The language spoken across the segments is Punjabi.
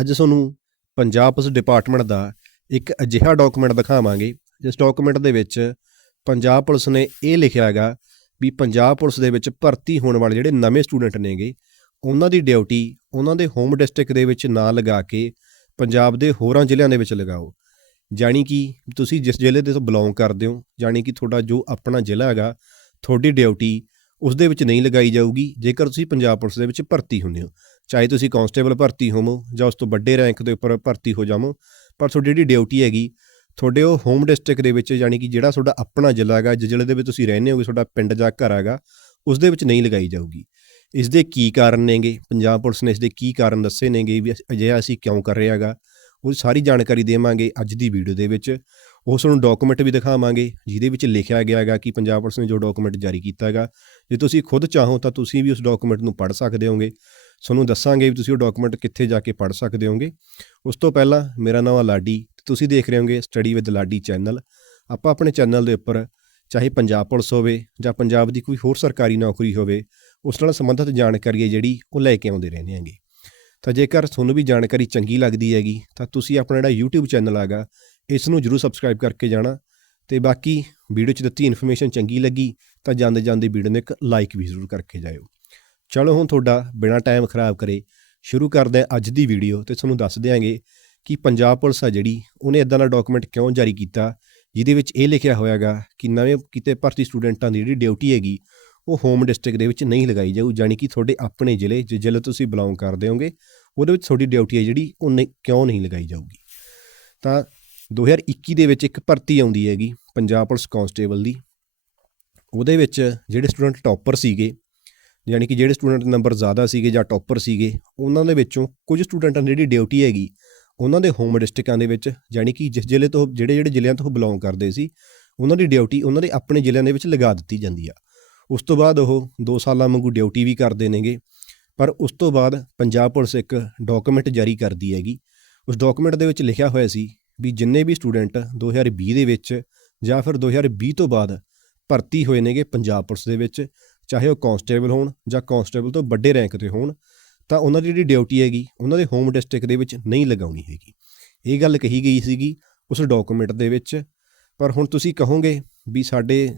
ਅੱਜ ਤੁਹਾਨੂੰ ਪੰਜਾਬ ਪੁਲਿਸ ਡਿਪਾਰਟਮੈਂਟ ਦਾ ਇੱਕ ਅਜਿਹਾ ਡਾਕੂਮੈਂਟ ਦਿਖਾਵਾਂਗੇ, ਜਿਸ ਡਾਕੂਮੈਂਟ ਦੇ ਵਿੱਚ ਪੰਜਾਬ ਪੁਲਿਸ ਨੇ ਇਹ ਲਿਖਿਆ ਹੈਗਾ ਵੀ ਪੰਜਾਬ ਪੁਲਿਸ ਦੇ ਵਿੱਚ ਭਰਤੀ ਹੋਣ ਵਾਲੇ ਜਿਹੜੇ ਨਵੇਂ ਸਟੂਡੈਂਟ ਨੇਗੇ, ਉਹਨਾਂ ਦੀ ਡਿਊਟੀ ਉਹਨਾਂ ਦੇ ਹੋਮ ਡਿਸਟ੍ਰਿਕਟ ਦੇ ਵਿੱਚ ਨਾ ਲਗਾ ਕੇ ਪੰਜਾਬ ਦੇ ਹੋਰਾਂ ਜ਼ਿਲ੍ਹਿਆਂ ਦੇ ਵਿੱਚ ਲਗਾਓ। ਜਾਣੀ ਕਿ ਤੁਸੀਂ ਜਿਸ ਜ਼ਿਲ੍ਹੇ ਦੇ ਤੋਂ ਬਿਲੋਂਗ ਕਰਦੇ ਹੋ ਜਾਣੀ ਕਿ ਤੁਹਾਡਾ ਜੋ ਆਪਣਾ ਜ਼ਿਲ੍ਹਾ ਹੈਗਾ, ਤੁਹਾਡੀ ਡਿਊਟੀ ਉਸ ਦੇ ਵਿੱਚ ਨਹੀਂ ਲਗਾਈ ਜਾਊਗੀ, ਜੇਕਰ ਤੁਸੀਂ ਪੰਜਾਬ ਪੁਲਿਸ ਦੇ ਵਿੱਚ ਭਰਤੀ ਹੁੰਦੇ ਹੋ। ਚਾਹੇ ਤੁਸੀਂ ਕਾਂਸਟੇਬਲ ਭਰਤੀ ਹੋਵੋ ਜਾਂ ਉਸ ਤੋਂ ਵੱਡੇ ਰੈਂਕ ਦੇ ਉੱਪਰ ਭਰਤੀ ਹੋ ਜਾਵੋ, ਪਰ ਤੁਹਾਡੀ ਜਿਹੜੀ ਡਿਊਟੀ ਹੈਗੀ, ਤੁਹਾਡੇ ਉਹ ਹੋਮ ਡਿਸਟ੍ਰਿਕਟ ਦੇ ਵਿੱਚ ਯਾਨੀ ਕਿ ਜਿਹੜਾ ਤੁਹਾਡਾ ਆਪਣਾ ਜ਼ਿਲ੍ਹਾ ਹੈਗਾ, ਜਿਸ ਜ਼ਿਲ੍ਹੇ ਦੇ ਵਿੱਚ ਤੁਸੀਂ ਰਹਿੰਦੇ ਹੋਗੇ ਤੁਹਾਡਾ ਪਿੰਡ ਜਾਂ ਘਰ ਹੈਗਾ, ਉਸ ਦੇ ਵਿੱਚ ਨਹੀਂ ਲਗਾਈ ਜਾਊਗੀ। ਇਸ ਦੇ ਕੀ ਕਾਰਨ ਨੇਗੇ? ਪੰਜਾਬ ਪੁਲਿਸ ਨੇ ਇਸ ਦੇ ਕੀ ਕਾਰਨ ਦੱਸੇ ਨੇਗੇ ਵੀ ਅਜਿਹਾ ਅਸੀਂ ਕਿਉਂ ਕਰ ਰਹੇ ਹੈਗਾ? ਉਹ ਸਾਰੀ ਜਾਣਕਾਰੀ ਦੇਵਾਂਗੇ ਅੱਜ ਦੀ ਵੀਡੀਓ ਦੇ ਵਿੱਚ। ਉਸ ਨੂੰ ਡਾਕੂਮੈਂਟ ਵੀ ਦਿਖਾਵਾਂਗੇ, ਜਿਹਦੇ ਵਿੱਚ ਲਿਖਿਆ ਗਿਆ ਹੈਗਾ ਕਿ ਪੰਜਾਬ ਪੁਲਿਸ ਨੇ ਜੋ ਡਾਕੂਮੈਂਟ ਜਾਰੀ ਕੀਤਾ ਹੈਗਾ, ਜੇ ਤੁਸੀਂ ਖੁਦ ਚਾਹੋ ਤਾਂ ਤੁਸੀਂ ਵੀ ਉਸ ਡਾਕੂਮੈਂਟ ਨੂੰ ਪੜ੍ਹ ਸਕਦੇ ਹੋਗੇ ਤੁਹਾਨੂੰ ਦੱਸਾਂਗੇ ਵੀ ਤੁਸੀਂ ਉਹ ਡਾਕੂਮੈਂਟ ਕਿੱਥੇ ਜਾ ਕੇ ਪੜ੍ਹ ਸਕਦੇ ਹੋਗੇ। ਉਸ ਤੋਂ ਪਹਿਲਾਂ ਮੇਰਾ ਨਾਮ ਆ ਲਾਡੀ, ਤੇ ਤੁਸੀਂ ਦੇਖ ਰਹੇ ਹੋਗੇ ਸਟੱਡੀ ਵਿਦ ਲਾਡੀ ਚੈਨਲ ਆਪਾਂ ਆਪਣੇ ਚੈਨਲ ਦੇ ਉੱਪਰ ਚਾਹੇ ਪੰਜਾਬ ਪੁਲਿਸ ਹੋਵੇ ਜਾਂ ਪੰਜਾਬ ਦੀ ਕੋਈ ਹੋਰ ਸਰਕਾਰੀ ਨੌਕਰੀ ਹੋਵੇ, ਉਸ ਨਾਲ ਸੰਬੰਧਿਤ ਜਾਣਕਾਰੀ ਹੈ ਜਿਹੜੀ ਉਹ ਲੈ ਕੇ ਆਉਂਦੇ ਰਹਿੰਦੇ ਆਂਗੇ ਤਾਂ ਜੇਕਰ ਤੁਹਾਨੂੰ ਵੀ ਜਾਣਕਾਰੀ ਚੰਗੀ ਲੱਗਦੀ ਹੈਗੀ, ਤਾਂ ਤੁਸੀਂ ਆਪਣਾ ਜਿਹੜਾ YouTube ਚੈਨਲ ਹੈਗਾ, ਇਸ ਨੂੰ ਜਰੂਰ ਸਬਸਕ੍ਰਾਈਬ ਕਰਕੇ ਜਾਣਾ। ਤੇ ਬਾਕੀ ਵੀਡੀਓ 'ਚ ਦਿੱਤੀ ਇਨਫੋਰਮੇਸ਼ਨ ਚੰਗੀ ਲੱਗੀ, ਤਾਂ ਜਾਂਦੇ ਜਾਂਦੇ ਵੀਡੀਓ ਨੂੰ ਇੱਕ ਲਾਈਕ ਵੀ ਜ਼ਰੂਰ ਕਰਕੇ ਜਾਇਓ। ਚਲੋ ਹੁਣ ਤੁਹਾਡਾ ਬਿਨਾ ਟਾਈਮ ਖਰਾਬ ਕਰੇ, ਸ਼ੁਰੂ ਕਰਦੇ ਹਾਂ ਅੱਜ ਦੀ ਵੀਡੀਓ ਤੇ ਤੁਹਾਨੂੰ ਦੱਸ ਦਿਆਂਗੇ ਕਿ ਪੰਜਾਬ ਪੁਲਿਸ ਆ ਜਿਹੜੀ, ਉਹਨੇ ਇਦਾਂ ਦਾ ਡਾਕੂਮੈਂਟ ਕਿਉਂ ਜਾਰੀ ਕੀਤਾ, ਜਿਹਦੇ ਵਿੱਚ ਇਹ ਲਿਖਿਆ ਹੋਇਆਗਾ ਕਿ ਨਵੇਂ ਕਿਤੇ ਭਰਤੀ ਸਟੂਡੈਂਟਾਂ ਦੀ ਜਿਹੜੀ ਡਿਊਟੀ ਹੈਗੀ, ਉਹ ਹੋਮ ਡਿਸਟ੍ਰਿਕਟ ਦੇ ਵਿੱਚ ਨਹੀਂ ਲਗਾਈ ਜਾਊ, ਜਾਣੀ ਕਿ ਤੁਹਾਡੇ ਆਪਣੇ ਜ਼ਿਲ੍ਹੇ ਜਿਸ ਜ਼ਿਲ੍ਹੇ ਤੁਸੀਂ ਬਿਲੋਂਗ ਕਰਦੇ ਹੋਗੇ ਉਹਦੇ ਵਿੱਚ ਤੁਹਾਡੀ ਡਿਊਟੀ ਹੈ ਜਿਹੜੀ, ਉਹ ਨਹੀਂ- ਕਿਉਂ ਨਹੀਂ ਲਗਾਈ ਜਾਊਗੀ। ਤਾਂ 2021 ਦੇ ਵਿੱਚ ਇੱਕ ਭਰਤੀ ਆਉਂਦੀ ਹੈਗੀ ਪੰਜਾਬ ਪੁਲਿਸ ਕਾਂਸਟੇਬਲ ਦੀ, ਉਹਦੇ ਵਿੱਚ ਜਿਹੜੇ ਸਟੂਡੈਂਟ ਟੌਪਰ ਸੀਗੇ ਯਾਨੀ ਕਿ ਜਿਹੜੇ ਸਟੂਡੈਂਟ ਨੰਬਰ ਜ਼ਿਆਦਾ ਸੀਗੇ ਜਾਂ ਟੌਪਰ ਸੀਗੇ, ਉਹਨਾਂ ਦੇ ਵਿੱਚੋਂ ਕੁਝ ਸਟੂਡੈਂਟਾਂ ਦੀ ਜਿਹੜੀ ਡਿਊਟੀ ਹੈਗੀ, ਉਹਨਾਂ ਦੇ ਹੋਮ ਡਿਸਟ੍ਰਿਕਟਾਂ ਦੇ ਵਿੱਚ, ਯਾਨੀ ਕਿ ਜਿਸ ਜ਼ਿਲ੍ਹੇ ਤੋਂ, ਜਿਹੜੇ ਜਿਹੜੇ ਜ਼ਿਲ੍ਹਿਆਂ ਤੋਂ ਬਿਲੋਂਗ ਕਰਦੇ ਸੀ, ਉਹਨਾਂ ਦੀ ਡਿਊਟੀ ਉਹਨਾਂ ਦੇ ਆਪਣੇ ਜ਼ਿਲ੍ਹਿਆਂ ਦੇ ਵਿੱਚ ਲਗਾ ਦਿੱਤੀ ਜਾਂਦੀ ਆ। ਉਸ ਤੋਂ ਬਾਅਦ ਉਹ 2 ਸਾਲਾਂ ਵਾਂਗੂ ਡਿਊਟੀ ਵੀ ਕਰਦੇ ਨੇਗੇ, ਪਰ ਉਸ ਤੋਂ ਬਾਅਦ ਪੰਜਾਬ ਪੁਲਿਸ ਇੱਕ ਡਾਕੂਮੈਂਟ ਜਾਰੀ ਕਰਦੀ ਹੈਗੀ। ਉਸ ਡਾਕੂਮੈਂਟ ਦੇ ਵਿੱਚ ਲਿਖਿਆ ਹੋਇਆ ਸੀ ਵੀ ਜਿੰਨੇ ਵੀ ਸਟੂਡੈਂਟ 2020 ਦੇ ਵਿੱਚ ਜਾਂ ਫਿਰ 2020 ਤੋਂ ਬਾਅਦ ਭਰਤੀ ਹੋਏ ਨੇਗੇ ਪੰਜਾਬ ਪੁਲਿਸ ਦੇ ਵਿੱਚ ਚਾਹੇ ਉਹ ਕਾਂਸਟੇਬਲ ਹੋਣ ਜਾਂ ਕਾਂਸਟੇਬਲ ਤੋਂ ਵੱਡੇ ਰੈਂਕ ਤੇ ਹੋਣ, ਤਾਂ ਉਹਨਾਂ ਦੀ ਜਿਹੜੀ ਡਿਊਟੀ ਹੈਗੀ, ਉਹਨਾਂ ਦੇ ਹੋਮ ਡਿਸਟ੍ਰਿਕਟ ਦੇ ਵਿੱਚ ਨਹੀਂ ਲਗਾਉਣੀ ਹੈਗੀ। ਇਹ ਗੱਲ ਕਹੀ ਗਈ ਸੀਗੀ ਉਸ ਡਾਕੂਮੈਂਟ ਦੇ ਵਿੱਚ, ਪਰ ਹੁਣ ਤੁਸੀਂ ਕਹੋਗੇ ਵੀ ਸਾਡੇ,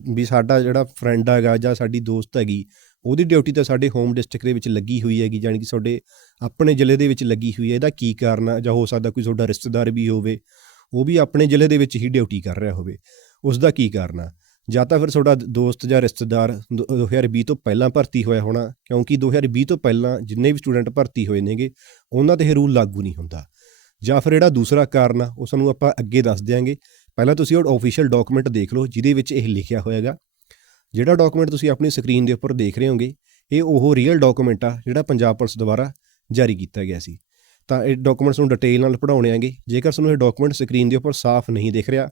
ਵੀ ਸਾਡਾ ਜਿਹੜਾ ਫਰੈਂਡ ਹੈਗਾ ਜਾਂ ਸਾਡੀ ਦੋਸਤ ਹੈਗੀ, ਉਹਦੀ ਡਿਊਟੀ ਤਾਂ ਸਾਡੇ ਹੋਮ ਡਿਸਟ੍ਰਿਕਟ ਦੇ ਵਿੱਚ ਲੱਗੀ ਹੋਈ ਹੈਗੀ, ਜਾਣੀ ਕਿ ਤੁਹਾਡੇ ਆਪਣੇ ਜ਼ਿਲ੍ਹੇ ਦੇ ਵਿੱਚ ਲੱਗੀ ਹੋਈ ਹੈ, ਇਹਦਾ ਕੀ ਕਾਰਨ ਆ? ਜਾਂ ਹੋ ਸਕਦਾ ਕੋਈ ਤੁਹਾਡਾ ਰਿਸ਼ਤੇਦਾਰ ਵੀ ਹੋਵੇ, ਉਹ ਵੀ ਆਪਣੇ ਜ਼ਿਲ੍ਹੇ ਦੇ ਵਿੱਚ ਹੀ ਡਿਊਟੀ ਕਰ ਰਿਹਾ ਹੋਵੇ। ਉਸ ਦਾ ਕੀ ਕਾਰਨ ਆ? ਜਾਂ ਤਾਂ ਫਿਰ ਤੁਹਾਡਾ ਦੋਸਤ ਜਾਂ ਰਿਸ਼ਤੇਦਾਰ ਦੋ- 2020 ਤੋਂ ਪਹਿਲਾਂ ਭਰਤੀ ਹੋਇਆ ਹੋਣਾ, ਕਿਉਂਕਿ 2020 ਤੋਂ ਪਹਿਲਾਂ ਜਿੰਨੇ ਵੀ ਸਟੂਡੈਂਟ ਭਰਤੀ ਹੋਏ ਨੇਗੇ, ਉਹਨਾਂ ਤੇ ਇਹ ਰੂਲ ਲਾਗੂ ਨਹੀਂ ਹੁੰਦਾ। ਜਾਂ ਫਿਰ ਜਿਹੜਾ ਦੂਸਰਾ ਕਾਰਨ ਆ ਉਸ ਨੂੰ ਆਪਾਂ ਅੱਗੇ ਦੱਸ ਦਿਆਂਗੇ। ਪਹਿਲਾਂ ਤੁਸੀਂ ਉਹ ਆਫੀਸ਼ੀਅਲ ਡਾਕੂਮੈਂਟ ਦੇਖ ਲਓ, ਜਿਹਦੇ ਵਿੱਚ ਇਹ ਲਿਖਿਆ ਹੋਇਆਗਾ। ਜਿਹੜਾ ਡਾਕੂਮੈਂਟ ਤੁਸੀਂ ਆਪਣੀ ਸਕਰੀਨ ਦੇ ਉੱਪਰ ਦੇਖ ਰਹੇ ਹੋਗੇ, ਇਹ ਉਹ ਰੀਅਲ ਡਾਕੂਮੈਂਟ ਆ, ਜਿਹੜਾ ਪੰਜਾਬ ਪੁਲਿਸ ਦੁਆਰਾ ਜਾਰੀ ਕੀਤਾ ਗਿਆ ਸੀ। ਤਾਂ ਇਹ ਡਾਕੂਮੈਂਟਸ ਨੂੰ ਡਿਟੇਲ ਨਾਲ ਪੜਾਉਣੇ ਆਂਗੇ। ਜੇਕਰ ਤੁਹਾਨੂੰ ਇਹ ਡਾਕੂਮੈਂਟ ਸਕਰੀਨ ਦੇ ਉੱਪਰ ਸਾਫ਼ ਨਹੀਂ ਦਿਖ ਰਿਹਾ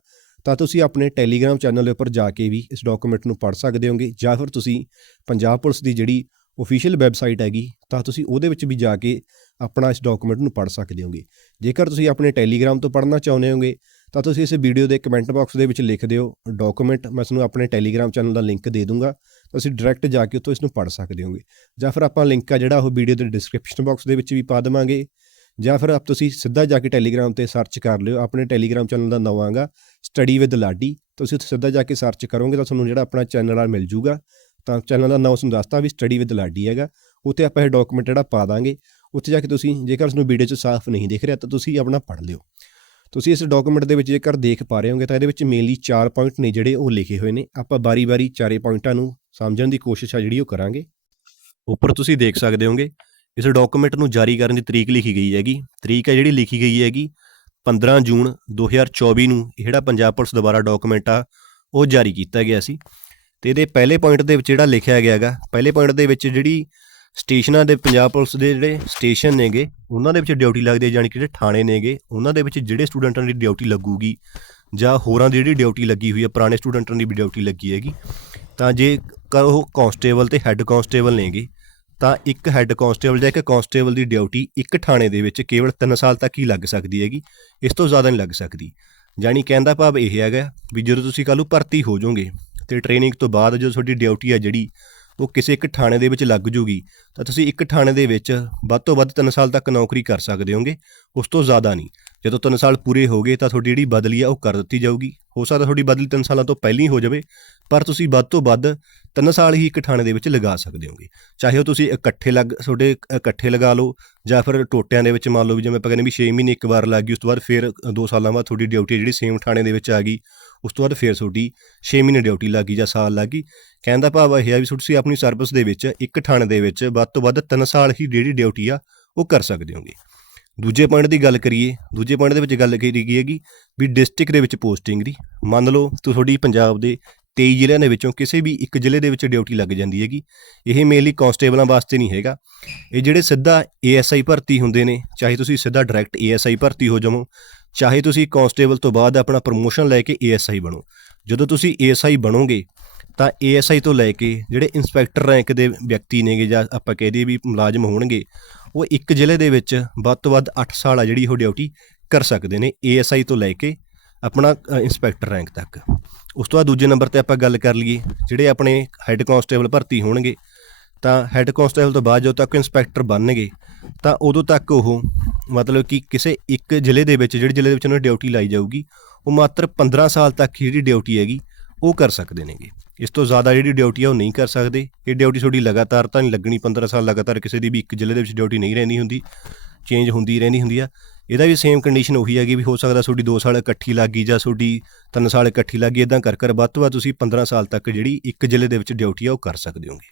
ਤਾਂ ਤੁਸੀਂ ਆਪਣੇ ਟੈਲੀਗ੍ਰਾਮ ਚੈਨਲ ਦੇ ਉੱਪਰ ਜਾ ਕੇ ਵੀ ਇਸ ਡਾਕੂਮੈਂਟ ਨੂੰ ਪੜ੍ਹ ਸਕਦੇ ਹੋਗੇ ਜਾਂ ਫਿਰ ਤੁਸੀਂ ਪੰਜਾਬ ਪੁਲਿਸ ਦੀ ਜਿਹੜੀ ਅਫੀਸ਼ੀਅਲ ਵੈਬਸਾਈਟ ਹੈਗੀ, ਤਾਂ ਤੁਸੀਂ ਉਹਦੇ ਵਿੱਚ ਵੀ ਜਾ ਕੇ ਆਪਣਾ ਇਸ ਡਾਕੂਮੈਂਟ ਨੂੰ ਪੜ੍ਹ ਸਕਦੇ ਹੋਗੇ। ਜੇਕਰ ਤੁਸੀਂ ਆਪਣੇ ਟੈਲੀਗ੍ਰਾਮ ਤੋਂ ਪੜ੍ਹਨਾ ਚਾਹੁੰਦੇ ਹੋਗੇ, ਤਾਂ ਤੁਸੀਂ ਇਸ ਵੀਡੀਓ ਦੇ ਕਮੈਂਟ ਬਾਕਸ ਦੇ ਵਿੱਚ ਲਿਖ ਦਿਓ ਡਾਕੂਮੈਂਟ ਮੈਂ ਤੁਹਾਨੂੰ ਆਪਣੇ ਟੈਲੀਗ੍ਰਾਮ ਚੈਨਲ ਦਾ ਲਿੰਕ ਦੇ ਦੂੰਗਾ। ਤੁਸੀਂ ਡਾਇਰੈਕਟ ਜਾ ਕੇ ਉੱਥੋਂ ਇਸ ਨੂੰ ਪੜ੍ਹ ਸਕਦੇ ਹੋਗੇ। ਜਾਂ ਫਿਰ ਆਪਾਂ ਲਿੰਕ ਆ ਜਿਹੜਾ ਉਹ ਵੀਡੀਓ ਦੇ ਡਿਸਕ੍ਰਿਪਸ਼ਨ ਬਾਕਸ ਦੇ ਵਿੱਚ ਵੀ ਪਾ ਦੇਵਾਂਗੇ। ਜਾਂ ਫਿਰ ਆਪ ਤੁਸੀਂ ਸਿੱਧਾ ਜਾ ਕੇ ਟੈਲੀਗ੍ਰਾਮ ਤੇ ਸਰਚ ਕਰ ਲਿਓ, ਆਪਣੇ ਟੈਲੀਗ੍ਰਾਮ ਚੈਨਲ ਦਾ ਨਾਮ ਆਗਾ ਸਟੱਡੀ ਵਿਦ ਲਾਡੀ ਤੁਸੀਂ ਉੱਥੇ ਸਿੱਧਾ ਜਾ ਕੇ ਸਰਚ ਕਰੋਗੇ ਤਾਂ ਤੁਹਾਨੂੰ ਜਿਹੜਾ ਆਪਣਾ ਚੈਨਲ ਆ ਮਿਲ ਜੂਗਾ। ਤਾਂ ਚੈਨਲ ਦਾ ਨਾਮ ਤੁਹਾਨੂੰ ਨੂੰ ਦੱਸਤਾ ਵੀ ਸਟੱਡੀ ਵਿਦ ਲਾਡੀ ਹੈਗਾ। ਉੱਥੇ ਆਪਾਂ ਇਹ ਡਾਕੂਮੈਂਟ ਜਿਹੜਾ ਪਾ ਦਾਂਗੇ, ਉੱਥੇ ਜਾ ਕੇ ਤੁਸੀਂ ਜੇਕਰ ਉਸ ਵੀਡੀਓ 'ਚ ਸਾਫ਼ ਨਹੀਂ ਦਿਖ ਰਿਹਾ ਤਾਂ ਤੁਸੀਂ ਆਪਣਾ ਪੜ੍ਹ ਲਿਓ। ਤੁਸੀਂ ਇਸ ਡਾਕੂਮੈਂਟ ਦੇ ਵਿੱਚ ਜੇਕਰ ਦੇਖ ਪਾ ਰਹੇ ਹੋਗੇ ਤਾਂ ਇਹਦੇ ਵਿੱਚ ਮੇਨਲੀ 4 ਪੁਆਇੰਟ ਨੇ ਜਿਹੜੇ ਉਹ ਲਿਖੇ ਹੋਏ ਨੇ। ਆਪਾਂ ਬਾਰੀ-ਬਾਰੀ ਚਾਰੇ ਪੁਆਇੰਟਾਂ ਨੂੰ ਸਮਝਣ ਦੀ ਕੋਸ਼ਿਸ਼ ਆ ਜਿਹੜੀ ਉਹ ਕਰਾਂਗੇ। ਉੱਪਰ ਤੁਸੀਂ ਦੇਖ ਸਕਦੇ ਹੋਗੇ ਇਸ ਡਾਕੂਮੈਂਟ ਨੂੰ ਜਾਰੀ ਕਰਨ ਦੀ ਤਰੀਕ ਲਿਖੀ ਗਈ ਹੈਗੀ। ਤਰੀਕ ਹੈ ਜਿਹੜੀ ਲਿਖੀ ਗਈ ਹੈਗੀ 15 ਜੂਨ 2024 ਨੂੰ। ਜਿਹੜਾ ਪੰਜਾਬ ਪੁਲਿਸ ਦੁਆਰਾ ਡਾਕੂਮੈਂਟ ਆ, ਉਹ ਜਾਰੀ ਕੀਤਾ ਗਿਆ ਸੀ। ਤੇ ਇਹਦੇ ਪਹਿਲੇ ਪੁਆਇੰਟ ਦੇ ਵਿੱਚ ਜਿਹੜਾ ਲਿਖਿਆ ਗਿਆ ਹੈਗਾ, ਪਹਿਲੇ ਪੁਆਇੰਟ ਦੇ ਵਿੱਚ ਜਿਹੜੀ ਸਟੇਸ਼ਨਾਂ ਦੇ ਪੰਜਾਬ ਪੁਲਿਸ ਦੇ ਜਿਹੜੇ ਸਟੇਸ਼ਨ ਨੇਗੇ, ਉਹਨਾਂ ਦੇ ਵਿੱਚ ਡਿਊਟੀ ਲੱਗਦੀ ਹੈ, ਜਾਣੀ ਕਿ ਜਿਹੜੇ ਥਾਣੇ ਨੇਗੇ, ਉਹਨਾਂ ਦੇ ਵਿੱਚ ਜਿਹੜੇ ਸਟੂਡੈਂਟਾਂ ਦੀ ਡਿਊਟੀ ਲੱਗੂਗੀ, ਜਾਂ ਹੋਰਾਂ ਦੀ ਜਿਹੜੀ ਡਿਊਟੀ ਲੱਗੀ ਹੋਈ ਹੈ, ਪੁਰਾਣੇ ਸਟੂਡੈਂਟਾਂ ਦੀ ਵੀ ਡਿਊਟੀ ਲੱਗੀ ਹੈਗੀ। ਤਾਂ ਜੇ ਕਰ ਉਹ ਕਾਂਸਟੇਬਲ ਤੇ ਹੈੱਡ ਕਾਂਸਟੇਬਲ ਨੇਗੇ ਤਾਂ ਇੱਕ ਹੈੱਡ ਕਾਂਸਟੇਬਲ ਜਾਂ ਇੱਕ ਕਾਂਸਟੇਬਲ ਦੀ ਡਿਊਟੀ ਇੱਕ ਥਾਣੇ ਦੇ ਵਿੱਚ ਕੇਵਲ 3 ਸਾਲ ਤੱਕ ਹੀ ਲੱਗ ਸਕਦੀ ਹੈਗੀ, ਇਸ ਤੋਂ ਜ਼ਿਆਦਾ ਨਹੀਂ ਲੱਗ ਸਕਦੀ। ਜਾਣੀ ਕਹਿੰਦਾ ਭਾਵ ਇਹ ਹੈਗਾ ਵੀ ਜਦੋਂ ਤੁਸੀਂ ਕੱਲ੍ਹ ਭਰਤੀ ਹੋ ਜਾਓਗੇ ਤੇ ਟ੍ਰੇਨਿੰਗ ਤੋਂ ਬਾਅਦ ਜਦੋਂ ਤੁਹਾਡੀ ਡਿਊਟੀ ਹੈ ਜਿਹੜੀ, ਉਹ ਕਿਸੇ ਇੱਕ ਥਾਣੇ ਦੇ ਵਿੱਚ ਲੱਗ ਜੂਗੀ, ਤਾਂ ਤੁਸੀਂ ਇੱਕ ਥਾਣੇ ਦੇ ਵਿੱਚ ਵੱਧ ਤੋਂ ਵੱਧ 3 ਸਾਲ ਤੱਕ ਨੌਕਰੀ ਕਰ ਸਕਦੇ ਹੋਗੇ, ਉਸ ਤੋਂ ਜ਼ਿਆਦਾ ਨਹੀਂ। ਜਦੋਂ 3 ਸਾਲ ਪੂਰੇ ਹੋ ਗਏ ਤਾਂ ਤੁਹਾਡੀ ਜਿਹੜੀ ਬਦਲੀ ਆ ਉਹ ਕਰ ਦਿੱਤੀ ਜਾਊਗੀ। ਹੋ ਸਕਦਾ ਤੁਹਾਡੀ ਬਦਲੀ 3 ਸਾਲਾਂ ਤੋਂ ਪਹਿਲਾਂ ਹੀ ਹੋ ਜਾਵੇ, ਪਰ ਤੁਸੀਂ ਵੱਧ ਤੋਂ ਵੱਧ 3 ਸਾਲ ਹੀ ਇੱਕ ਥਾਣੇ ਦੇ ਵਿੱਚ ਲਗਾ ਸਕਦੇ ਹੋਗੇ। ਚਾਹੇ ਉਹ ਤੁਸੀਂ ਇਕੱਠੇ ਲੱਗ, ਤੁਹਾਡੇ ਇਕੱਠੇ ਲਗਾ ਲਓ ਜਾਂ ਫਿਰ ਟੋਟਿਆਂ ਦੇ ਵਿੱਚ ਮੰਨ ਲਓ ਵੀ ਜਿਵੇਂ ਆਪਾਂ ਕਹਿੰਦੇ ਵੀ 6 ਮਹੀਨੇ ਇੱਕ ਵਾਰ ਲੱਗ ਗਈ, ਉਸ ਤੋਂ ਬਾਅਦ ਫਿਰ 2 ਸਾਲਾਂ ਬਾਅਦ ਤੁਹਾਡੀ ਡਿਊਟੀ ਜਿਹੜੀ ਸੇਮ ਥਾਣੇ ਦੇ ਵਿੱਚ ਆ ਗਈ, ਉਸ ਤੋਂ ਬਾਅਦ ਫਿਰ ਤੁਹਾਡੀ 6 ਮਹੀਨੇ ਡਿਊਟੀ ਲੱਗ ਗਈ ਜਾਂ ਸਾਲ ਲੱਗ ਗਈ। ਕਹਿਣ ਦਾ ਭਾਵ ਇਹ ਆ ਵੀ ਤੁਸੀਂ ਆਪਣੀ ਸਰਵਿਸ ਦੇ ਵਿੱਚ ਇੱਕ ਥਾਣੇ ਦੇ ਵਿੱਚ ਵੱਧ ਤੋਂ ਵੱਧ 3 ਸਾਲ ਹੀ ਜਿਹੜੀ ਡਿਊਟੀ ਆ ਉਹ ਕਰ ਸਕਦੇ ਹੋਗੇ। ਦੂਜੇ ਪੁਆਇੰਟ ਦੀ ਗੱਲ ਕਰੀਏ, ਦੂਜੇ ਪੁਆਇੰਟ ਦੇ ਵਿੱਚ ਗੱਲ ਕੀਤੀ ਗਈ ਹੈਗੀ ਵੀ ਡਿਸਟ੍ਰਿਕਟ ਦੇ ਵਿੱਚ ਪੋਸਟਿੰਗ ਦੀ। ਮੰਨ ਲਓ ਤੁਹਾਡੀ ਪੰਜਾਬ ਦੇ 23 ਜ਼ਿਲ੍ਹਿਆਂ ਦੇ ਵਿੱਚੋਂ ਕਿਸੇ ਵੀ ਇੱਕ ਜ਼ਿਲ੍ਹੇ ਦੇ ਵਿੱਚ ਡਿਊਟੀ ਲੱਗ ਜਾਂਦੀ ਹੈਗੀ। ਇਹ ਮੇਨਲੀ ਕਾਂਸਟੇਬਲਾਂ ਵਾਸਤੇ ਨਹੀਂ ਹੈਗਾ। ਇਹ ਜਿਹੜੇ ਸਿੱਧਾ ਏਐਸਆਈ ਭਰਤੀ ਹੁੰਦੇ ਨੇ, ਚਾਹੇ ਤੁਸੀਂ ਸਿੱਧਾ ਡਾਇਰੈਕਟ ਏਐਸਆਈ ਭਰਤੀ ਹੋ ਜਾਵੋ, ਚਾਹੇ ਤੁਸੀਂ ਕਾਂਸਟੇਬਲ ਤੋਂ ਬਾਅਦ ਆਪਣਾ ਪ੍ਰਮੋਸ਼ਨ ਲੈ ਕੇ ਏਐਸਆਈ ਬਣੋ। ਜਦੋਂ ਤੁਸੀਂ ਏਐਸਆਈ ਬਣੋਗੇ ਤਾਂ ਏਐਸਆਈ ਤੋਂ ਲੈ ਕੇ ਜਿਹੜੇ ਇਨਸਪੈਕਟਰ ਰੈਂਕ ਦੇ ਵਿਅਕਤੀ ਨੇਗੇ ਜਾਂ ਆਪਾਂ ਕਹਿ ਦਈਏ ਵੀ ਮੁਲਾਜ਼ਮ ਹੋਣਗੇ ਉਹ ਇੱਕ ਜ਼ਿਲ੍ਹੇ ਦੇ ਵਿੱਚ ਵੱਧ ਤੋਂ ਵੱਧ 8 ਸਾਲ ਆ ਜਿਹੜੀ ਉਹ ਡਿਊਟੀ ਕਰ ਸਕਦੇ ਨੇ ਏਐਸਆਈ ਤੋਂ ਲੈ ਕੇ ਆਪਣਾ ਅ, ਇੰਸਪੈਕਟਰ ਰੈਂਕ ਤੱਕ। ਉਸ ਤੋਂ ਬਾਅਦ ਦੂਜੇ ਨੰਬਰ ਤੇ ਆਪਾਂ ਗੱਲ ਕਰ ਲਈਏ ਜਿਹੜੇ ਆਪਣੇ ਹੈੱਡ ਕਾਂਸਟੇਬਲ ਭਰਤੀ ਹੋਣਗੇ ਤਾਂ ਹੈੱਡ ਕਾਂਸਟੇਬਲ ਤੋਂ ਬਾਅਦ ਜਦੋਂ ਤੱਕ ਇੰਸਪੈਕਟਰ ਬਣਨਗੇ ਤਾਂ ਉਦੋਂ ਤੱਕ ਉਹ ਮਤਲਬ ਕਿ ਕਿਸੇ ਇੱਕ ਜ਼ਿਲ੍ਹੇ ਦੇ ਵਿੱਚ ਜਿਹੜੇ ਜ਼ਿਲ੍ਹੇ ਦੇ ਵਿੱਚ ਉਹਨਾਂ ਡਿਊਟੀ ਲਾਈ ਜਾਊਗੀ ਉਹ ਮਾਤਰ 15 ਸਾਲ ਤੱਕ ਹੀ ਜਿਹੜੀ ਡਿਊਟੀ ਹੈਗੀ ਉਹ ਕਰ ਸਕਦੇ ਨੇਗੇ। ਇਸ ਤੋਂ ਜ਼ਿਆਦਾ ਜਿਹੜੀ ਡਿਊਟੀ ਆ ਉਹ ਨਹੀਂ ਕਰ ਸਕਦੇ। ਇਹ ਡਿਊਟੀ ਤੁਹਾਡੀ ਲਗਾਤਾਰ ਤਾਂ ਨਹੀਂ ਲੱਗਣੀ 15 ਸਾਲ ਲਗਾਤਾਰ ਕਿਸੇ ਦੀ ਵੀ ਇੱਕ ਜ਼ਿਲ੍ਹੇ ਦੇ ਵਿੱਚ ਡਿਊਟੀ ਨਹੀਂ ਰਹਿੰਦੀ ਹੁੰਦੀ ਚੇਂਜ ਹੁੰਦੀ ਰਹਿੰਦੀ ਹੁੰਦੀ ਆ। ਇਹਦਾ ਵੀ ਸੇਮ ਕੰਡੀਸ਼ਨ ਉਹੀ ਹੈਗੀ ਵੀ ਹੋ ਸਕਦਾ ਤੁਹਾਡੀ 2 ਸਾਲ ਇਕੱਠੀ ਲੱਗ ਗਈ ਜਾਂ ਤੁਹਾਡੀ 3 ਸਾਲ ਇਕੱਠੀ ਲੱਗ ਗਈ ਇਦਾਂ ਕਰ ਕਰ ਵੱਧ ਤੋਂ ਵੱਧ ਤੁਸੀਂ 15 ਸਾਲ ਤੱਕ ਜਿਹੜੀ ਇੱਕ ਜ਼ਿਲ੍ਹੇ ਦੇ ਵਿੱਚ ਡਿਊਟੀ ਆ ਉਹ ਕਰ ਸਕਦੇ ਹੋਗੇ।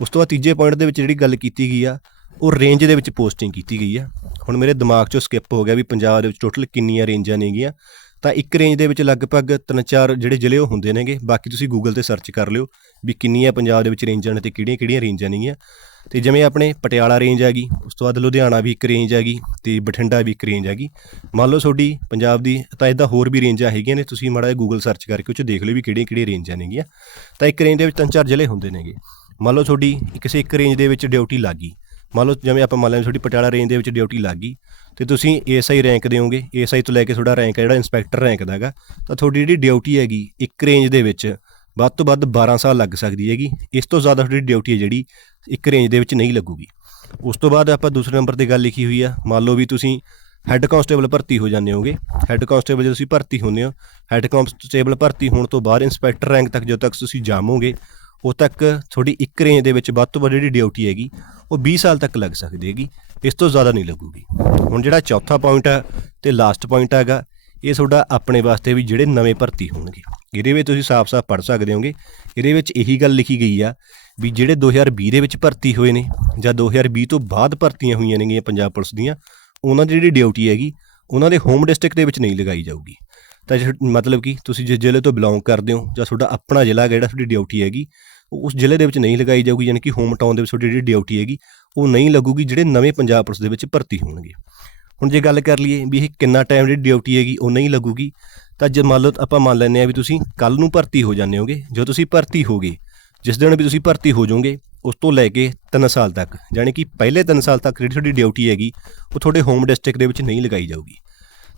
ਉਸ ਤੋਂ ਬਾਅਦ ਤੀਜੇ ਪੁਆਇੰਟ ਦੇ ਵਿੱਚ ਜਿਹੜੀ ਗੱਲ ਕੀਤੀ ਗਈ ਆ, ਉਹ ਰੇਂਜ ਦੇ ਵਿੱਚ ਪੋਸਟਿੰਗ ਕੀਤੀ ਗਈ ਆ। ਹੁਣ ਮੇਰੇ ਦਿਮਾਗ 'ਚੋਂ ਸਕਿਪ ਹੋ ਗਿਆ ਵੀ ਪੰਜਾਬ ਦੇ ਵਿੱਚ ਟੋਟਲ ਕਿੰਨੀਆਂ ਰੇਂਜਾਂ ਨੇਗੀਆਂ। ਤਾਂ ਇੱਕ ਰੇਂਜ ਦੇ ਵਿੱਚ ਲਗਭਗ ਤਿੰਨ ਚਾਰ ਜਿਹੜੇ ਜ਼ਿਲ੍ਹੇ ਉਹ ਹੁੰਦੇ ਨੇਗੇ। ਬਾਕੀ ਤੁਸੀਂ ਗੂਗਲ ਤੇ ਸਰਚ ਕਰ ਲਿਓ ਵੀ ਕਿੰਨੀਆਂ ਪੰਜਾਬ ਦੇ ਵਿੱਚ ਰੇਂਜਾਂ ਨੇ ਤੇ ਕਿਹੜੀਆਂ-ਕਿਹੜੀਆਂ ਰੇਂਜਾਂ ਨੇਗੀਆਂ। ਤੇ ਜਿਵੇਂ ਆਪਣੇ ਪਟਿਆਲਾ ਰੇਂਜ ਆ ਗਈ ਉਸ ਤੋਂ ਬਾਅਦ ਲੁਧਿਆਣਾ ਵੀ ਇੱਕ ਰੇਂਜ ਆ ਗਈ ਤੇ ਬਠਿੰਡਾ ਵੀ ਇੱਕ ਰੇਂਜ ਆ ਗਈ ਮੰਨ ਲਓ ਤੁਹਾਡੀ ਪੰਜਾਬ ਦੀ ਤਾਂ ਇਦਾਂ ਹੋਰ ਵੀ ਰੇਂਜਾਂ ਹੈਗੀਆਂ ਨੇ, ਤੁਸੀਂ ਮਾੜਾ ਜਿਹਾ ਗੂਗਲ ਸਰਚ ਕਰਕੇ ਉਹ 'ਚ ਦੇਖ ਲਿਓ ਵੀ ਕਿਹੜੀਆਂ-ਕਿਹੜੀਆਂ ਰੇਂਜਾਂ ਨੇਗੀਆਂ। ਤਾਂ ਇੱਕ ਰੇਂਜ ਦੇ ਵਿੱਚ ਤਿੰਨ ਚਾਰ ਜ਼ਿਲ੍ਹੇ ਹੁੰਦੇ ਨੇਗੇ। ਮੰਨ ਲਓ ਤੁਹਾਡੀ ਕਿਸੇ ਇੱਕ ਰੇਂਜ ਦੇ ਵਿੱਚ ਡਿਊਟੀ ਲੱਗ ਗਈ। ਮੰਨ ਲਓ ਜਿਵੇਂ ਆਪਾਂ ਮੰਨ ਲੈਂਦੇ ਤੁਹਾਡੀ ਪਟਿਆਲਾ ਰੇਂਜ ਦੇ ਵਿੱਚ ਡਿਊਟੀ ਲੱਗ ਗਈ, ਤੇ ਤੁਸੀਂ ਏਐਸਆਈ ਰੈਂਕ ਦਿਓਗੇ ਏਐਸਆਈ ਤੋਂ ਲੈ ਕੇ ਤੁਹਾਡਾ ਰੈਂਕ ਹੈ ਜਿਹੜਾ ਇੰਸਪੈਕਟਰ ਰੈਂਕ ਦਾ ਹੈਗਾ, ਤਾਂ ਤੁਹਾਡੀ ਜਿਹੜੀ ਡਿਊਟੀ ਹੈਗੀ ਇੱਕ ਰੇਂਜ ਦੇ ਵਿੱਚ ਵੱਧ ਤੋਂ ਵੱਧ 12 ਸਾਲ ਲੱਗ ਸਕਦੀ ਹੈਗੀ, ਇਸ ਤੋਂ ਜ਼ਿਆਦਾ ਤੁਹਾਡੀ ਡਿਊਟੀ ਹੈ ਜਿਹੜੀ ਇੱਕ ਰੇਂਜ ਦੇ ਵਿੱਚ ਨਹੀਂ ਲੱਗੂਗੀ। ਉਸ ਤੋਂ ਬਾਅਦ ਆਪਾਂ ਦੂਸਰੇ ਨੰਬਰ ਤੇ ਗੱਲ ਲਿਖੀ ਹੋਈ ਆ, ਮੰਨ ਲਓ ਵੀ ਤੁਸੀਂ ਹੈੱਡ ਕਾਂਸਟੇਬਲ ਭਰਤੀ ਹੋ ਜਾਂਦੇ ਹੋਗੇ ਹੈੱਡ ਕਾਂਸਟੇਬਲ ਜਦੋਂ ਤੁਸੀਂ ਭਰਤੀ ਹੁੰਦੇ ਹੋ ਹੈੱਡ ਕਾਂਸਟੇਬਲ ਭਰਤੀ ਹੋਣ ਤੋਂ ਬਾਅਦ ਇੰਸਪੈਕਟਰ ਰੈਂਕ ਤੱਕ ਜਦੋਂ ਤੱਕ ਤੁਸੀਂ ਜਾਮੋਗੇ ਉਹ ਤੱਕ ਤੁਹਾਡੀ ਇੱਕ ਰੇਂਜ ਦੇ ਵਿੱਚ ਵੱਧ ਤੋਂ ਵੱਧ ਜਿਹੜੀ ਡਿਊਟੀ ਹੈਗੀ, ਉਹ 20 ਸਾਲ ਤੱਕ ਲੱਗ ਸਕਦੀ ਹੈਗੀ, ਇਸ ਤੋਂ ਜ਼ਿਆਦਾ ਨਹੀਂ ਲੱਗੂਗੀ। ਹੁਣ ਜਿਹੜਾ ਚੌਥਾ ਪੁਆਇੰਟ ਆ ਤੇ ਲਾਸਟ ਪੁਆਇੰਟ ਹੈਗਾ, ਇਹ ਤੁਹਾਡਾ ਆਪਣੇ ਵਾਸਤੇ ਵੀ ਜਿਹੜੇ ਨਵੇਂ ਭਰਤੀ ਹੋਣਗੇ। ਇਹਦੇ ਵਿੱਚ ਤੁਸੀਂ ਸਾਫ਼-ਸਾਫ਼ ਪੜ੍ਹ ਸਕਦੇ ਹੋਗੇ। ਇਹਦੇ ਵਿੱਚ ਇਹੀ ਗੱਲ ਲਿਖੀ ਗਈ ਆ ਵੀ ਜਿਹੜੇ 2020 ਦੇ ਵਿੱਚ ਭਰਤੀ ਹੋਏ ਨੇ ਜਾਂ 2020 ਤੋਂ ਬਾਅਦ ਭਰਤੀਆਂ ਹੋਈਆਂ ਨੇਗੀਆਂ ਪੰਜਾਬ ਪੁਲਿਸ ਦੀਆਂ, ਉਹਨਾਂ ਦੀ ਜਿਹੜੀ ਡਿਊਟੀ ਹੈਗੀ, ਉਹਨਾਂ ਦੇ ਹੋਮ ਡਿਸਟ੍ਰਿਕਟ ਦੇ ਵਿੱਚ ਨਹੀਂ ਲਗਾਈ ਜਾਊਗੀ। ਤਾਂ ਜੇ- ਮਤਲਬ ਕਿ ਤੁਸੀਂ ਜਿਸ ਜ਼ਿਲ੍ਹੇ ਤੋਂ ਬਿਲੋਂਗ ਕਰਦੇ ਹੋ ਜਾਂ ਤੁਹਾਡਾ ਆਪਣਾ ਜ਼ਿਲ੍ਹਾ ਹੈਗਾ ਜਿਹੜਾ ਤੁਹਾਡੀ ਡਿਊਟੀ ਹੈਗੀ, ਉਹ ਉਸ ਜ਼ਿਲ੍ਹੇ ਦੇ ਵਿੱਚ ਨਹੀਂ ਲਗਾਈ ਜਾਊਗੀ, ਯਾਨੀ ਕਿ ਹੋਮ ਟਾਊਨ ਦੇ ਵਿੱਚ ਤੁਹਾਡੀ ਜਿਹੜੀ ਡਿਊਟੀ ਹੈਗੀ, ਉਹ ਨਹੀਂ ਲੱਗੂਗੀ ਜਿਹੜੇ ਨਵੇਂ ਪੰਜਾਬ ਪੁਲਿਸ ਦੇ ਵਿੱਚ ਭਰਤੀ ਹੋਣਗੇ। ਹੁਣ ਜੇ ਗੱਲ ਕਰ ਲਈਏ ਵੀ ਇਹ ਕਿੰਨਾ ਟਾਈਮ ਜਿਹੜੀ ਡਿਊਟੀ ਹੈਗੀ, ਉਹ ਨਹੀਂ ਲੱਗੂਗੀ, ਤਾਂ ਜੇ ਮੰਨ ਲਓ ਆਪਾਂ ਮੰਨ ਲੈਂਦੇ ਆ ਵੀ ਤੁਸੀਂ ਕੱਲ ਨੂੰ ਭਰਤੀ ਹੋ ਜਾਂਦੇ ਹੋਗੇ ਜੋ ਤੁਸੀਂ ਭਰਤੀ ਹੋਗੇ ਜਿਸ ਦਿਨ ਵੀ ਤੁਸੀਂ ਭਰਤੀ ਹੋ ਜਾਓਗੇ, ਉਸ ਤੋਂ ਲੈ ਕੇ 3 ਸਾਲ ਤੱਕ, ਯਾਨੀ ਕਿ ਪਹਿਲੇ 3 ਸਾਲ ਤੱਕ ਜਿਹੜੀ ਤੁਹਾਡੀ ਡਿਊਟੀ ਹੈਗੀ, ਉਹ ਤੁਹਾਡੇ ਹੋਮ ਡਿਸਟ੍ਰਿਕਟ ਦੇ ਵਿੱਚ ਨਹੀਂ ਲਗਾਈ ਜਾਊਗੀ।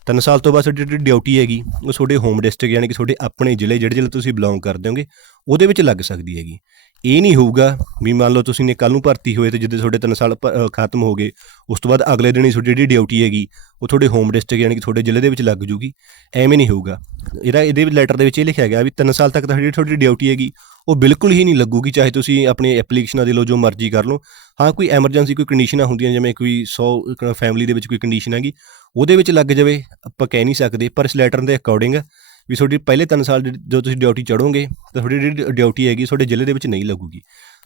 3 ਸਾਲ ਤੋਂ ਬਾਅਦ ਤੁਹਾਡੀ ਜਿਹੜੀ ਡਿਊਟੀ ਹੈਗੀ, ਉਹ ਤੁਹਾਡੇ ਹੋਮ ਡਿਸਟ੍ਰਿਕਟ ਯਾਨੀ ਕਿ ਤੁਹਾਡੇ ਆਪਣੇ ਜ਼ਿਲ੍ਹੇ, ਜਿਹੜੇ ਜ਼ਿਲ੍ਹੇ ਤੁਸੀਂ ਬਿਲੋਂਗ ਕਰਦੇ ਹੋਗੇ, ਉਹਦੇ ਵਿੱਚ ਲੱਗ ਸਕਦੀ ਹੈਗੀ। ਇਹ ਨਹੀਂ ਹੋਊਗਾ ਵੀ ਮੰਨ ਲਓ ਤੁਸੀਂ ਨੇ ਕੱਲ ਨੂੰ ਭਰਤੀ ਹੋਏ ਤੇ ਜਿੱਦੇ ਤੁਹਾਡੇ 3 ਸਾਲ ਖਤਮ ਹੋ ਗਏ, ਉਸ ਤੋਂ ਬਾਅਦ ਅਗਲੇ ਦਿਨ ਹੀ ਤੁਹਾਡੀ ਜਿਹੜੀ ਡਿਊਟੀ ਹੈਗੀ, ਉਹ ਤੁਹਾਡੇ ਹੋਮ ਡਿਸਟ੍ਰਿਕਟ ਯਾਨੀ ਕਿ ਤੁਹਾਡੇ ਜ਼ਿਲ੍ਹੇ ਦੇ ਵਿੱਚ ਲੱਗ ਜੂਗੀ। ਐਵੇਂ ਨਹੀਂ ਹੋਊਗਾ। ਇਹਦਾ, ਇਹਦੇ ਲੈਟਰ ਦੇ ਵਿੱਚ ਇਹ ਲਿਖਿਆ ਗਿਆ ਵੀ 3 ਸਾਲ ਤੱਕ ਤੁਹਾਡੀ ਤੁਹਾਡੀ ਡਿਊਟੀ ਹੈਗੀ, ਉਹ ਬਿਲਕੁਲ ਹੀ ਨਹੀਂ ਲੱਗੂਗੀ, ਚਾਹੇ ਤੁਸੀਂ ਆਪਣੇ ਐਪਲੀਕੇਸ਼ਨਾਂ ਦੇ ਲਓ ਜੋ ਮਰਜ਼ੀ ਕਰ ਲਓ। ਹਾਂ, ਕੋਈ ਐਮਰਜੈਂਸੀ ਕੋਈ ਕੰਡੀਸ਼ਨਾਂ ਹੁੰਦੀਆਂ, ਜਿਵੇਂ ਕੋਈ 100 ਫੈਮਿਲੀ ਦੇ ਵਿੱਚ ਕੋਈ ਕੰਡੀਸ਼ਨ ਹੈਗੀ ਉਹਦੇ ਵਿੱਚ ਲੱਗ ਜਾਵੇ, ਆਪਾਂ ਕਹਿ ਨਹੀਂ ਸਕਦੇ, ਪਰ ਇਸ ਲੈਟਰ ਦੇ ਅਕੋਰਡਿੰਗ ਵੀ ਤੁਹਾਡੀ ਪਹਿਲੇ 3 ਸਾਲ ਜਿਹੜੀ- ਜਦੋਂ ਤੁਸੀਂ ਡਿਊਟੀ ਚੜੋਗੇ ਤਾਂ ਤੁਹਾਡੀ ਜਿਹੜੀ ਡਿਊਟੀ ਹੈਗੀ, ਤੁਹਾਡੇ ਜ਼ਿਲ੍ਹੇ ਦੇ ਵਿੱਚ ਨਹੀਂ ਲੱਗੂਗੀ।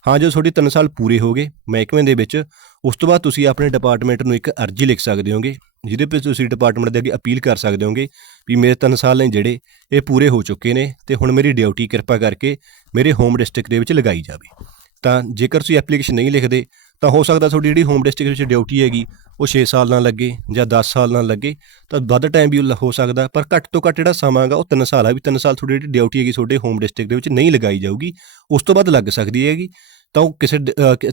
ਹਾਂ, ਜਦੋਂ ਤੁਹਾਡੇ 3 ਸਾਲ ਪੂਰੇ ਹੋ ਗਏ, ਮਹਿਕਮੇ ਦੇ ਵਿੱਚ, ਉਸ ਤੋਂ ਬਾਅਦ ਤੁਸੀਂ ਆਪਣੇ ਡਿਪਾਰਟਮੈਂਟ ਨੂੰ ਇੱਕ ਅਰਜ਼ੀ ਲਿਖ ਸਕਦੇ ਹੋਗੇ, ਜਿਹਦੇ ਵਿੱਚ ਤੁਸੀਂ ਡਿਪਾਰਟਮੈਂਟ ਦੇ ਅੱਗੇ ਅਪੀਲ ਕਰ ਸਕਦੇ ਹੋਗੇ ਵੀ ਮੇਰੇ 3 ਸਾਲ ਨੇ ਜਿਹੜੇ, ਇਹ ਪੂਰੇ ਹੋ ਚੁੱਕੇ ਨੇ ਤੇ ਹੁਣ ਮੇਰੀ ਡਿਊਟੀ ਕਿਰਪਾ ਕਰਕੇ ਮੇਰੇ ਹੋਮ ਡਿਸਟ੍ਰਿਕਟ ਦੇ ਵਿੱਚ ਲਗਾਈ ਜਾਵੇ। ਤਾਂ ਜੇਕਰ ਤੁਸੀਂ ਐਪਲੀਕੇਸ਼ਨ ਨਹੀਂ ਲਿਖਦੇ, ਤਾਂ ਹੋ ਸਕਦਾ ਤੁਹਾਡੀ ਜਿਹੜੀ ਹੋਮ ਡਿਸਟ੍ਰਿਕਟ ਵਿੱਚ ਡਿਊਟੀ ਹੈਗੀ ਉਹ 6 ਸਾਲ ਨਾਲ ਲੱਗੇ ਜਾਂ 10 ਸਾਲ ਨਾਲ ਲੱਗੇ, ਤਾਂ ਵੱਧ ਟਾਈਮ ਵੀ ਹੋ ਸਕਦਾ, ਪਰ ਘੱਟ ਤੋਂ ਘੱਟ ਜਿਹੜਾ ਸਮਾਂ ਹੈਗਾ ਉਹ 3 ਸਾਲ ਆ, ਵੀ 3 ਸਾਲ ਤੁਹਾਡੀ ਜਿਹੜੀ ਡਿਊਟੀ ਹੈਗੀ ਤੁਹਾਡੇ ਹੋਮ ਡਿਸਟ੍ਰਿਕਟ ਦੇ ਵਿੱਚ ਨਹੀਂ ਲਗਾਈ ਜਾਊਗੀ, ਉਸ ਤੋਂ ਬਾਅਦ ਲੱਗ ਸਕਦੀ ਹੈਗੀ, ਤਾਂ ਉਹ ਕਿਸੇ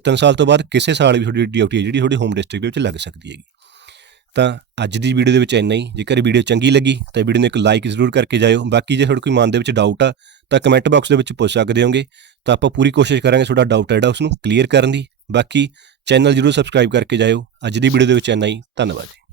3 ਸਾਲ ਤੋਂ ਬਾਅਦ ਕਿਸੇ ਸਾਲ ਵੀ ਤੁਹਾਡੀ ਡਿਊਟੀ ਹੈ ਜਿਹੜੀ ਤੁਹਾਡੇ ਹੋਮ ਡਿਸਟ੍ਰਿਕਟ ਦੇ ਵਿੱਚ ਲੱਗ ਸਕਦੀ ਹੈਗੀ। ਤਾਂ ਅੱਜ ਦੀ ਵੀਡੀਓ ਦੇ ਵਿੱਚ ਇੰਨਾ ਹੀ, ਜੇਕਰ ਵੀਡੀਓ ਚੰਗੀ ਲੱਗੀ, ਤਾਂ ਵੀਡੀਓ ਨੂੰ ਇੱਕ ਲਾਈਕ ਜ਼ਰੂਰ ਕਰਕੇ ਜਾਇਓ, ਬਾਕੀ ਜੇ ਤੁਹਾਡੇ ਕੋਈ ਮਨ ਦੇ ਵਿੱਚ ਡਾਊਟ ਆ, ਤਾਂ ਕਮੈਂਟ ਬਾਕਸ ਦੇ ਵਿੱਚ ਪੁੱਛ ਸਕਦੇ ਹੋਗੇ, ਤਾਂ ਆਪਾਂ ਪੂਰੀ ਕੋਸ਼ਿਸ਼ ਕਰਾਂਗੇ ਤੁਹਾਡਾ ਡਾਊਟ ਜਿਹੜਾ ਉਸ ਨੂੰ ਕਲੀਅਰ ਕਰਨ ਦੀ, ਬਾਕੀ ਚੈਨਲ ਜਰੂਰ ਸਬਸਕ੍ਰਾਈਬ ਕਰਕੇ ਜਾਇਓ। ਅੱਜ ਦੀ ਵੀਡੀਓ ਦੇ ਵਿੱਚ ਇੰਨਾ ਹੀ। ਧੰਨਵਾਦ ਜੀ।